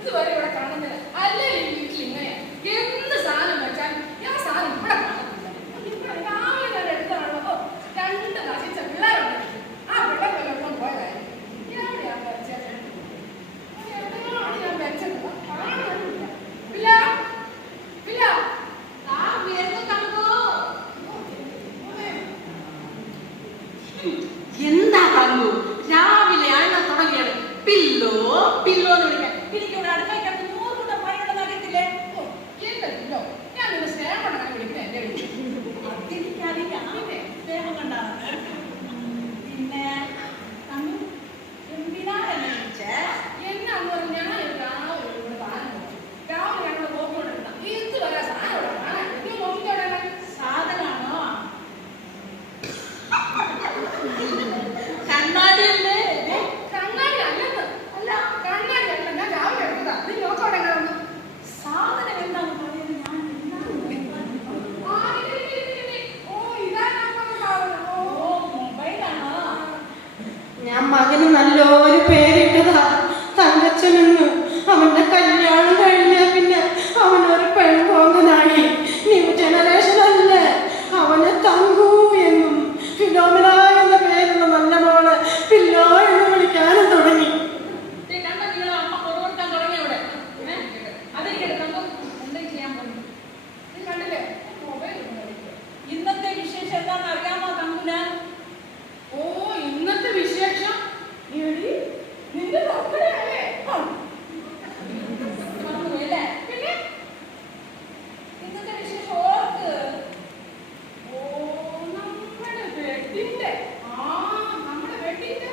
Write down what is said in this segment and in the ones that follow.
ഇതുവരെ ഇവിടെ കാണുന്നില്ല. അല്ലേ ഈ വീട്ടിൽ ഇങ്ങനെ എന്ത് സാധനം വെച്ചാൽ ഞാൻ സാധനം ഇവിടെ കാണുന്നില്ല. രാവിലെ ഞാൻ എടുത്താണല്ലോ 2 നശിച്ച പിള്ളേരുണ്ട്. ആ പിള്ളേരെല്ലാം പോയതായിരുന്നു. എവിടെയാണ് വെച്ചത്? എവിടെയാണ് ഞാൻ വെച്ചത്? കാണാനില്ല. പിള്ള പിള്ള എന്താ തന്നു രാവിലെ അണ്ണ തുടങ്ങിയാണ് പില്ലോ പില്ലോ എന്ന് വിളിക്കാൻ. എനിക്ക് ഇവിടെ അടുക്കളയ്ക്കകത്ത് 100 കൂട്ടം പണിയുണ്ടെന്ന് അറിയത്തില്ലേ? എന്തല്ലോ ഞാൻ നിന്നെ സ്നേഹം കൊണ്ടാണ് വിളിക്കുന്നത്. എന്റെ വീട്ടിൽ അതെനിക്കറിയാം, സ്നേഹം കൊണ്ടാണ്. പിന്നെ തന്നു എന്തിനാ എന്നെ വിളിച്ചേ? എന്നാന്ന് പറഞ്ഞാൽ രാവിലെ രാവിലെ ഞങ്ങൾ നോക്കിക്കൊണ്ടിരുന്ന ഇതുവരെ സാധനം കാണാൻ നീ നോക്കിക്കോടെ. സാധനാണോ? കണ്ണാടിയല്ലേ? കണ്ണാടി അല്ലെന്ന്. അല്ല കണ്ണാടി അല്ല, ഞാൻ രാവിലെ എടുത്തതാ. നീ നോക്കോടെ കിടന്നു. സാധനം എന്താന്ന് പറയുന്നത് ഞാൻ മൊബൈലാണോ? ഞാൻ മകന് നല്ലൊരു പേരിട്ടതാ തങ്കച്ചനെന്ന്. അവന്റെ കല്യാണം കഴിഞ്ഞ പിന്നെ അവനൊരു പെൺകോങ്ങനായി. ന്യൂ ജനറേഷൻ അല്ലേ, അവനെ തങ്കു എന്നും ഫിലോമിന എന്ന പേരുള്ള നല്ല മോളെ പില്ലോ എന്ന് വിളിക്കാനും തുടങ്ങി. ഇന്നത്തെ വിശേഷം എന്താണെന്ന് അറിയാമോ തങ്കുന? ഓ ഇന്നത്തെ വിശേഷം നിന്റെ മക്കളെയല്ലേ? പിന്നെ ഇന്നത്തെ വിശേഷം ഓർക്ക്. ഓ നമ്മുടെ വെട്ടിന്റെ നമ്മുടെ വെട്ടിന്റെ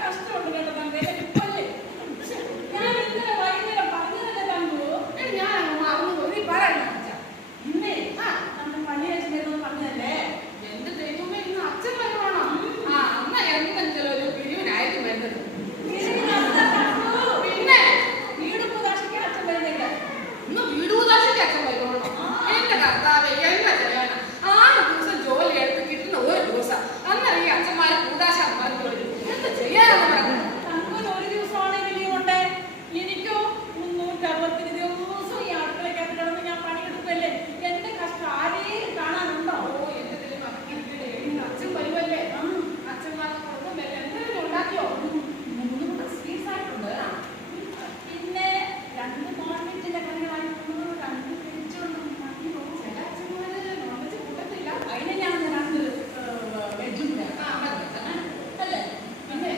കഷ്ടമുണ്ട് കേട്ടോ തങ്ക. ഇപ്പല്ലേ ഞാൻ ഇന്നലെ വൈകുന്നേരം പറഞ്ഞതല്ലേ തങ്കു? ഞാൻ അങ്ങ് മറന്നുപോയി. നീ പറയാൻ ഇന്നേ നമ്മുടെ പള്ളിയച്ഛനെന്ന് പറഞ്ഞതല്ലേ? എന്റെ ദൈവമേ, ഇന്ന് അച്ഛൻ വരുവാണോ? അന്ന് എന്തെങ്കിലും ഒരു പിരിവിനായിരിക്കും വരുന്നത്. പിന്നെ വീട് പൂതാശിക്ക് അച്ഛൻ വരുന്നില്ല. ഇന്ന് വീട് പൂതാശിക്ക് അച്ഛൻ വരുവാണോ? എന്റെ കർത്താവേ, എന്നാ ചെയ്യാനാ? 6 ദിവസം ജോലി എടുത്ത് കിട്ടുന്ന ഒരു ദിവസം അന്നേരം ഈ അച്ഛന്മാരെ പൂതാശന്മാർ എന്ത് ചെയ്യാനാണ് പറയുന്നത്? തങ്കുന് ഒരു ദിവസമാണെങ്കിൽ ലീവുണ്ട്. എനിക്കോ 360 ദിവസം ഈ അടുക്കളക്കകത്ത് കിടന്ന് ഞാൻ പണിയെടുക്കല്ലേ. എന്റെ കഷ്ടം ആരെയും കാണാനുണ്ടോ? ഓ എന്റെ ദൈവം, അച്ഛൻ വരുമല്ലേ? അച്ഛന്മാർക്ക് കൊടുക്കും എന്തെങ്കിലും ഉണ്ടാക്കിയോ? 3 സ്വീറ്റ്സ് ആയിട്ടുണ്ട്. പിന്നെ 2 നോൺവെജിന്റെ കറികളായിട്ടുണ്ട്, 2 വെജുണ്ട്. ചില അച്ഛന്മാര് നോൺവെജ് കൂട്ടത്തില്ല. അതിനെ ഞാൻ 2 വെജും അല്ലേ? പിന്നെ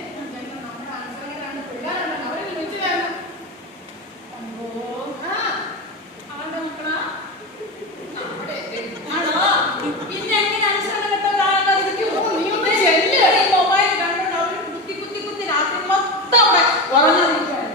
നമ്മുടെ അനുസരണ പിള്ളേരുണ്ട്, അവരിൽ വെച്ച് വേണം. അവന്റെ മക്കളാ അവിടെ ആണോ? പിന്നെ എങ്ങനെ അനുസരണ മൊബൈൽ കണ്ടോണ്ട് അവർ കുത്തി കുത്തി കുത്തി രാത്രി മൊത്തം ഉറങ്ങാതിരിക്കുകയാണ്.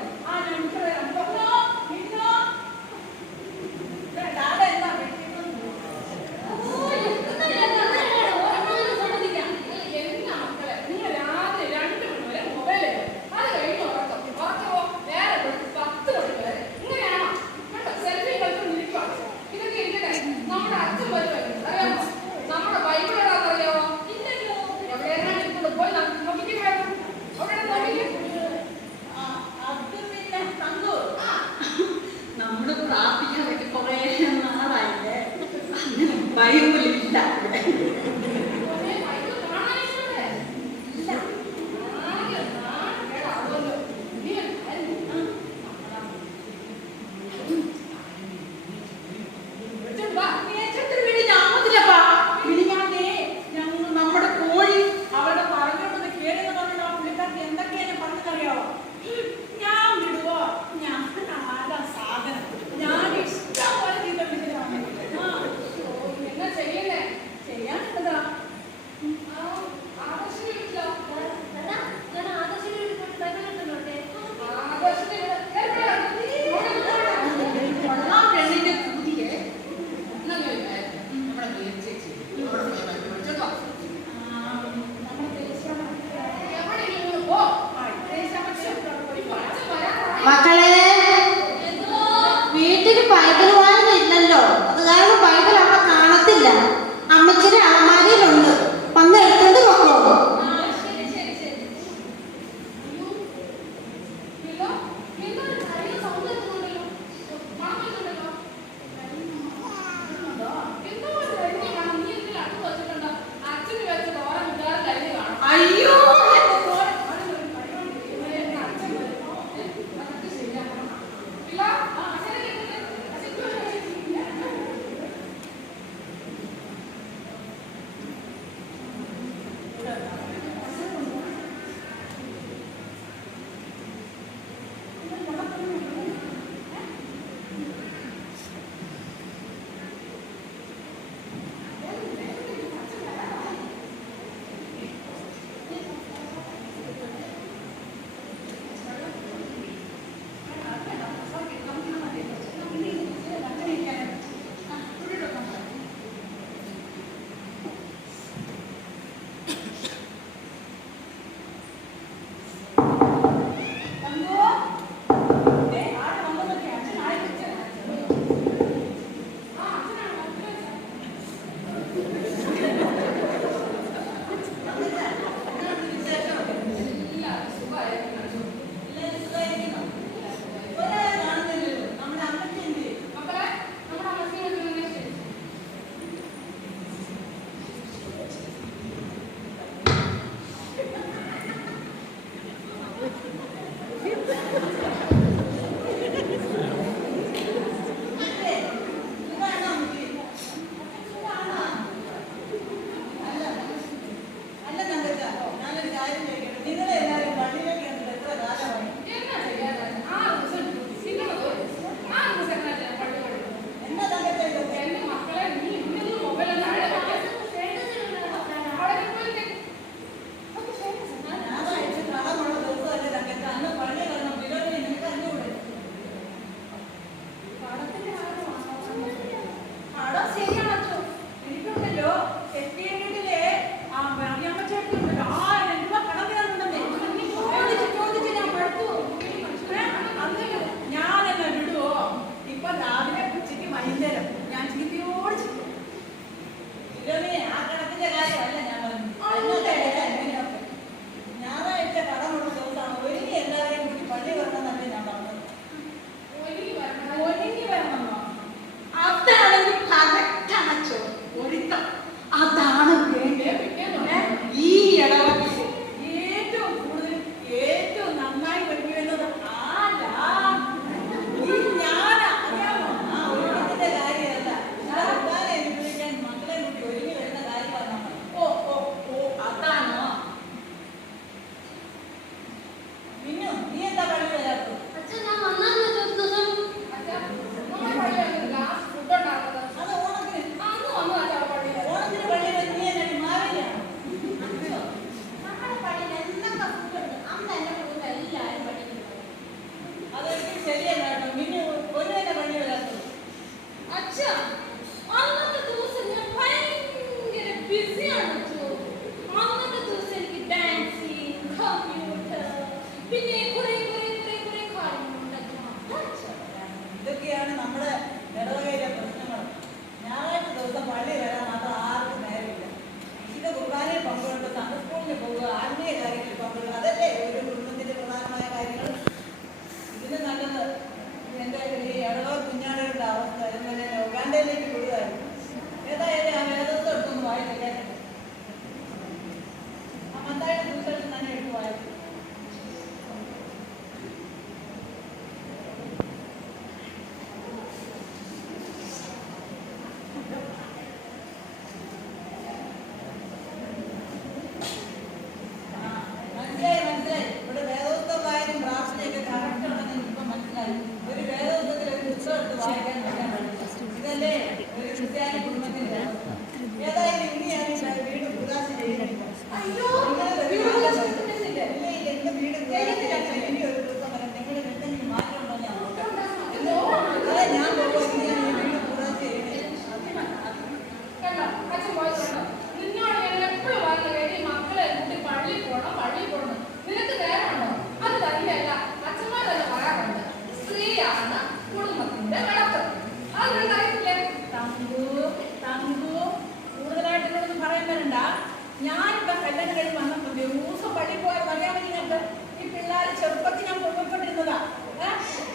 ബൈബിളില്ല. നമ്മുടെ കോഴി അവരുടെ പറഞ്ഞോണ്ടത് കേടെന്ന് പറഞ്ഞിട്ട് ആ പുള്ളിക്കാർക്ക് എന്തൊക്കെയാണ് പറഞ്ഞതറിയാവോ? ഞാൻ വിടുവോ? ഞാൻ ആരാ സാധനം, ഞാൻ ഇഷ്ടം പോലെ ചെയ്തിട്ടുണ്ട്. എന്നാ ചെയ്യണ്ടേ? ചെയ്യാനുള്ളതാ. പെണ്ണിന്റെ കൂതിയെ മക്കളെ, വീട്ടിൽ പൈതൽ വായന ഇല്ലല്ലോ, അത് കാരണം പൈതൽ അവിടെ കാണത്തില്ല. അമ്മച്ചിയുടെ അലമാരിയിലുണ്ട്, വന്ന് എടുത്തോണ്ട് നോക്കോ. സൗണ്ട് അച്ഛാ, അന്നത്തെ ദിവസം ഞാൻ ഭയങ്കര ബിസിയാണ് അച്ഛോ. അന്നത്തെ ദിവസം എനിക്ക് ഡാൻസിങ്, കമ്പ്യൂട്ടർ, പിന്നെ കുറെ കാര്യങ്ങളുണ്ട് അച്ഛാ. ഇതൊക്കെയാണ് നമ്മുടെ ഇടവകയിലെ പ്രശ്നങ്ങൾ. ഞായറാഴ്ച ദിവസം പള്ളി വരാൻ മാത്രം ആർക്കും നേരമില്ല. ഇത് കുർബാനയിൽ പങ്കുകൊണ്ട് സൺഡേ സ്കൂളിൽ പോവുക, ആത്മീയ കാര്യങ്ങളിൽ പങ്കുകൊള്ളുക, അതല്ലേ ഒരു കുടുംബത്തിന്റെ പ്രധാനമായ കാര്യങ്ങൾ. ഇതിന് നല്ലത് എൻ്റെ ഈ ഇടവക കുഞ്ഞാടുകളുടെ അവസ്ഥ എന്നെ ഉഗാണ്ടയിലേക്ക് വിടുകയായിരുന്നു. ഏതായാലും ആ വേദത്തെ എടുത്തൊന്ന് വായിക്കാൻ ആ മത്തായിയുടെ സുവിശേഷം തന്നെ എടുത്ത് വായിച്ചു. മനസ്സിലായി. ഇവിടെ വേദോത്സവം വായനയും പ്രാർത്ഥനയൊക്കെ കറക്റ്റ് ഉണ്ടെന്ന് ഇപ്പം മനസ്സിലായി. ഒരു വേദോത്സവത്തിൽ ഒരു പുസ്തകം എടുത്ത് വായിക്കാൻ പറ്റാൻ പറ്റും. ഇതല്ലേ ഒരു ക്രിസ്ത്യാനി കുടുംബത്തിന്റെ അവസ്ഥ. ഏതായാലും ഇനിയാണ് വീട് പുരാശ ചെയ്യുന്നത്. അയ്യോ, ഇല്ല, എന്റെ വീട് ഇനി ഒരു ദിവസം വരെ നിങ്ങൾ എന്തെങ്കിലും മാറ്റം ഉണ്ടോ ഞാൻ നോക്കാം. അതെ, ഞാൻ പോകുമ്പോൾ ഞാൻ ഈ വീട് പുരാശ ചെയ്യുന്നത്. കണ്ടോ അച്ഛൻ പോയത് കണ്ടോ? നിന്നോട് ഞാൻ എപ്പോഴും പറഞ്ഞ ഈ മക്കളെ കൂട്ടി പള്ളി പോകണം. നിനക്ക് നേരമുണ്ടോ? അത് തന്നെയല്ല, അച്ഛന്മാർ തന്നെ പറയാറുണ്ട്, സ്ത്രീയാണ് കുടുംബത്തിന്റെ വിളക്ക്. അത് അറിയില്ലേ? തങ്കു കൂടുതലായിട്ട് എന്നോടൊന്നും പറയാൻ വരണ്ട. ഞാനിപ്പോ കല്യാണം കഴിഞ്ഞ് വന്നപ്പോൾ ദിവസം പള്ളി പോയത് അറിയാൻ നിങ്ങൾക്ക്. ഈ പിള്ളേർ ചെറുപ്പത്തിൽ ഞാൻ കൊണ്ടുപോയിക്കൊണ്ടിരുന്നതാ.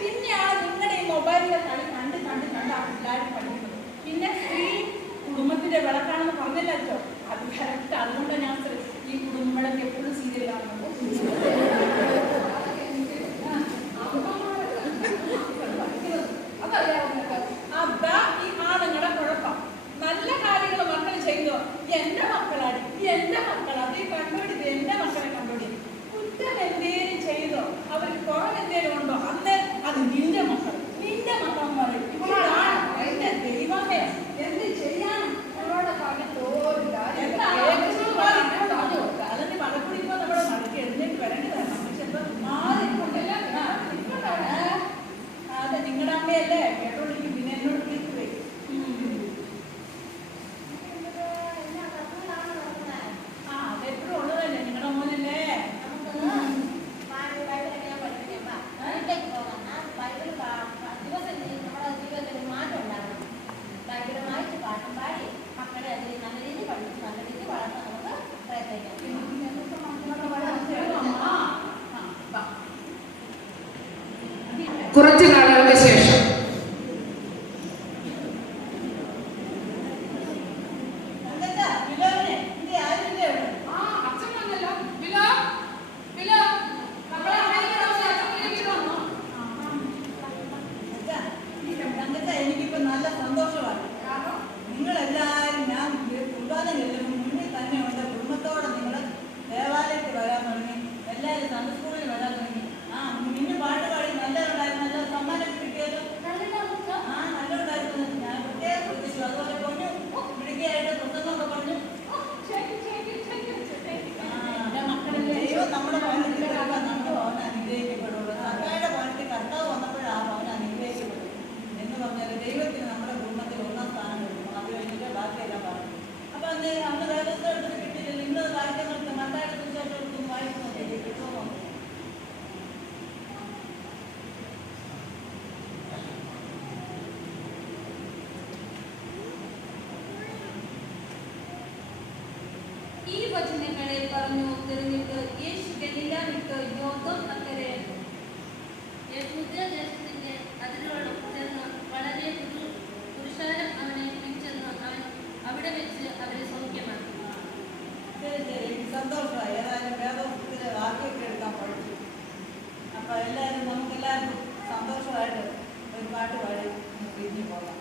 പിന്നെയാണ് നിങ്ങളുടെ ഈ മൊബൈലിലെ കളി കണ്ട് ആ പിള്ളേർ പഠിക്കുന്നത്. പിന്നെ സ്ത്രീ കുടുംബത്തിന്റെ വിളക്കാണെന്ന് പറഞ്ഞല്ലോ. അത് കറക്റ്റ്. അതുകൊണ്ട് ഞാൻ ഈ കുടുംബങ്ങളൊക്കെ എപ്പോഴും സീരിയൽ കാണുന്നത്. അതാ ഈ ആണുങ്ങളുടെ കുഴപ്പം. നല്ല കാര്യങ്ങൾ മക്കൾ ചെയ്തോ, എന്റെ മക്കളാണ്, എന്റെ മക്കളാണ്, അത് ഈ കണ്ടുപിടിത് എന്റെ മക്കളെ കണ്ടുപിടി. കുറ്റം എന്തേലും ചെയ്തോ, അവർക്ക് കുറവ് എന്തേലും ഉണ്ടോ, അന്നേ അത് നിന്റെ മക്കൾ പറയും. ഇപ്പോഴാണ് എന്റെ ദൈവമേ എന്ത് ചെയ്യാനും അല്ലെങ്കിൽ മഴക്കുടിക്കുമ്പോൾ നമ്മുടെ മഴയ്ക്ക് എഴുന്നേറ്റ് വരേണ്ടതാണ്. പക്ഷെ എന്തോ മാറിക്കൊണ്ടല്ല. അതെ, നിങ്ങളുടെ അമ്മയല്ലേ കേട്ടോണ്ടിരിക്കും. പിന്നെ എന്നോട് വിളിച്ചു പോയി. അതെപ്പോഴും ഉള്ളതല്ലേ, നിങ്ങളുടെ മോനല്ലേ. കുറച്ചു നാളുകൾക്ക് ശേഷം അച്ഛൻ വന്നല്ലോ. എനിക്കിപ്പോ നല്ല സന്തോഷമാണ്. നിങ്ങളെല്ലാവരും ഞാൻ കുർബാന ചെല്ലുമ്പോൾ മുന്നിൽ തന്നെ ഉണ്ട്. കുടുംബത്തോടെ നിങ്ങൾ ദേവാലയത്തിൽ വരാൻ തുടങ്ങി. എല്ലാവരും സൺഡേ സ്കൂളിൽ വരാൻ തുടങ്ങി. മിന്നു പാട്ട് പാടി നല്ലതുണ്ടായിരുന്നു. നല്ല സമ്മാനം കിട്ടിയല്ലോ. നല്ലതുണ്ടായിരുന്നു. ഞാൻ പ്രത്യേകം ശ്രദ്ധിച്ചു. അതുപോലെ പൊന്നു മിടുക്കിയായിട്ട് പുസ്തകമൊക്കെ പറഞ്ഞു. ദൈവം നമ്മുടെ ഭവനത്തിൽ വരുമ്പോൾ നമ്മുടെ ഭവനം അനുഗ്രഹിക്കപ്പെടുള്ളൂ. സർക്കാരുടെ ഭവനത്തിൽ കർത്താവ് വന്നപ്പോഴാണ് ആ ഭവനം അനുഗ്രഹിക്കപ്പെടും എന്ന് പറഞ്ഞാൽ ദൈവത്തിന് നമ്മുടെ കുടുംബത്തിൽ ഒന്നാം സ്ഥാനം കൊടുക്കും. അത് കഴിഞ്ഞിട്ട് ബാക്കിയെല്ലാം പറഞ്ഞു. അപ്പൊ അന്ന് വേദസ്ഥ എടുത്തിട്ട് കിട്ടിയില്ല. നിങ്ങളത് വായിക്കാൻ നിർത്തും. മത്തായിയുടെ സുവിശേഷം എടുത്തും വായിക്കുന്നതേ കിട്ടുമോ? ഈ വചനങ്ങളെ പറഞ്ഞു തിരിഞ്ഞിട്ട് യേശു ഗലീല വിട്ട് യോർദ്ദോൻ അക്കരെ യഹൂദദേശത്തിന്റെ അതിരോടൊപ്പം ചെന്ന് വളരെ പുരുഷാരം അവനെ പിടിച്ചെന്ന് അവൻ അവിടെ വെച്ച് അവരെ സൗഖ്യമാക്കി. ശരി, സന്തോഷമായി. ഏതായാലും വേദോത്സവത്തിലെ വാക്യമൊക്കെ എടുക്കാൻ പഠിച്ചു. അപ്പൊ എല്ലാവരും നമുക്കെല്ലാവർക്കും സന്തോഷമായിട്ട് ഒരു പാട്ട് പാടി പിരിഞ്ഞു പോകാം.